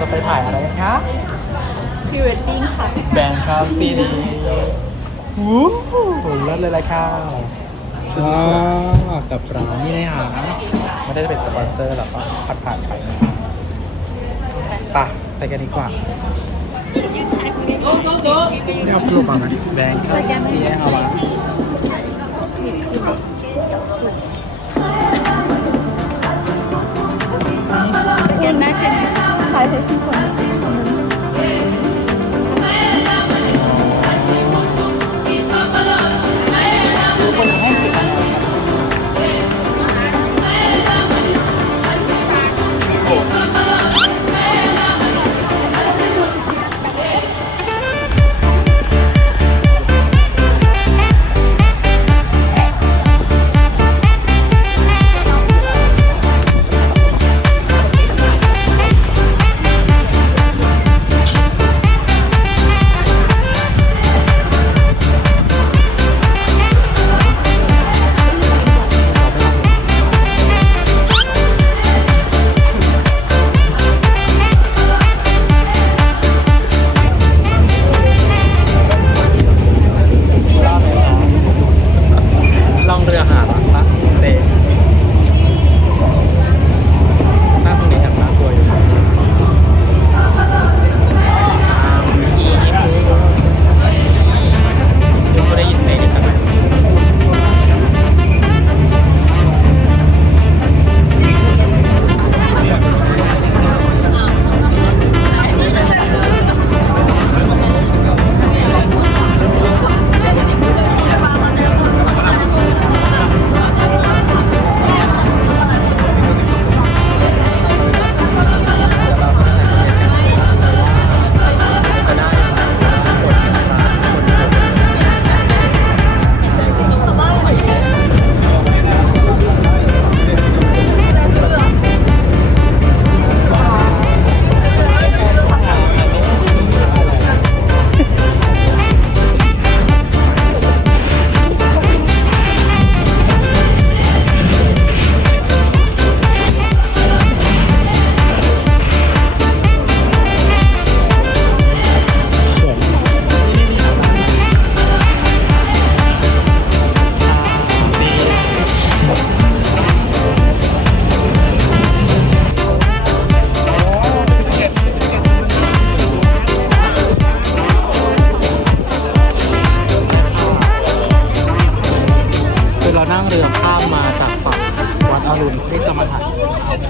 จะไปถ่ายอะไรกันคะพรีเวดดิ้งค่ะ แบงค์ครับซีดีวู้หูเลิศเลยละค่ะว้าวกับร้านนี่เลยค่ะไม่ได้เป็นสปอนเซอร์หรอกก็ผ่านผ่านๆไปไปไปกันดีกว่าไม่เอาปลุกก่อนนะแบงค์ครับซีดีเอาวะเห็นหน้าใช่ไหม ถ่ายใ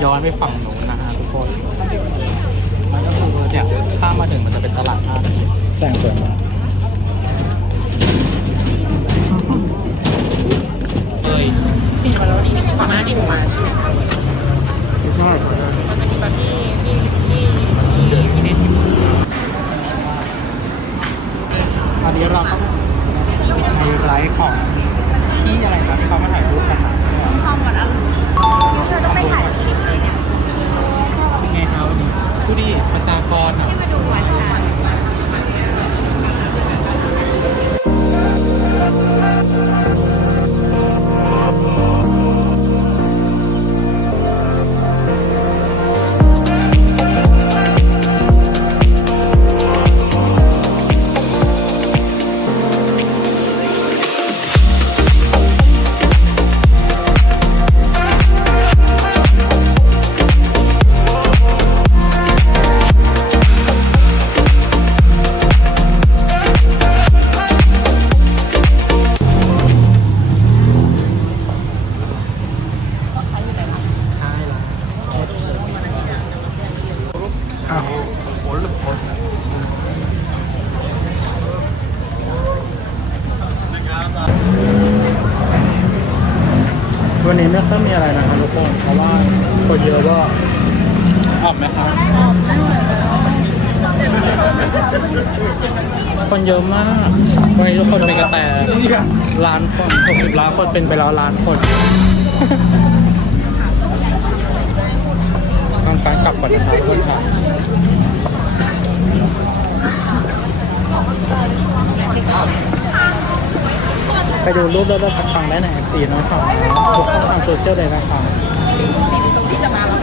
ย้อนไปฝั่งโน้นนะฮะทุกคน มันก็คือเนี่ยข้ามมาถึงมันจะเป็นตลาดท่าแต่งสวยมาก นี้ไม่ค่อยมีอะไรนะครับทุกคนเพราะว่าคนเยอะก็ออกไหมครับคนเยอะมากวันนี้ทุกคนเป็นกระแตล้านคน60ล้านคนเป็นไปแล้วล้านคนทำการกลับก่อนนะครับทุกคนค่ะ ไปดูรูปแล้วก็ทักฟังได้ในแอปซีนะครับทุกทางโซเชียลเลยนะครับตรงที่จะมาแล้ว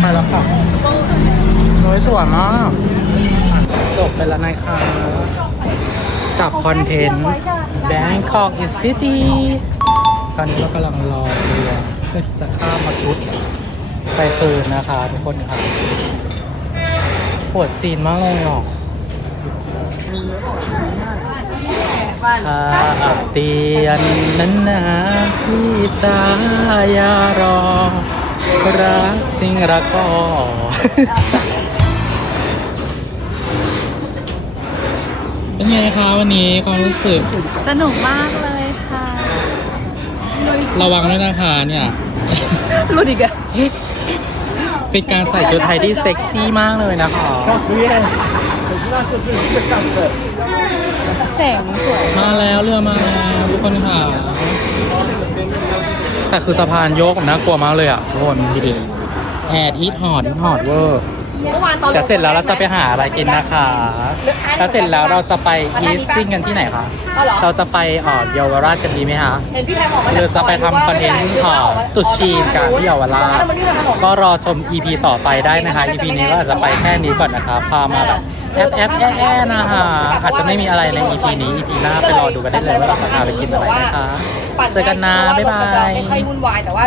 ไปแล้วค่ะโอ้ยสวยมากจบไปแล้วนะคะกับคอนเทนต์ Bangkok is City ตอนนี้เรากำลังรอเรือเพื่อที่จะข้ามมาชุดไปคืนนะคะทุกคนค่ะ วดจีนมากเลยอะถ้าเตียนนั้นนะพี่จ้าอย่ารอ รักจริงรักก็เป็นไงคะวันนี้ความรู้สึก สนุกมากเลยค่ะ ระวังด้วยนะคะเนี่ย รู้อีกอะ เป็นการใส่ชุดไทยที่เซ็กซี่มากเลยนะคะ แสงสวย มาแล้วเรือมาแล้วทุกคนค่ะ แต่คือสะพานโยกน่ากลัวมากเลยอะทุกคนดูดิแอดฮิตฮอดหอดเวอร์ เมื่อวานตอนเดี๋ยวเสร็จแล้วเราจะไปหาอะไรกินนะคะแล้วเสร็จแล้วเราจะไปอีสติ้งกันที่ไหนคะ เอาเหรอเราจะไปเอ่อเยาวราชกันดีไหมคะ เห็นพี่แทนบอกมาหรือจะไปทำคอนเทนต์เอ่อตรุษจีนกันที่เยาวราช ก็รอชม EP ต่อไปได้นะคะ EP นี้ก็อาจจะไปแค่นี้ก่อนนะคะ พามาแบบแอปแอปแอะแอะนะคะอาจจะไม่มีอะไรใน EP นี้ EP หน้าไปรอดูกันได้เลยว่าเราจะพาไปกินอะไรนะคะ เจอกันนะบ๊ายบาย ไม่ค่อยวุ่นวายแต่ว่า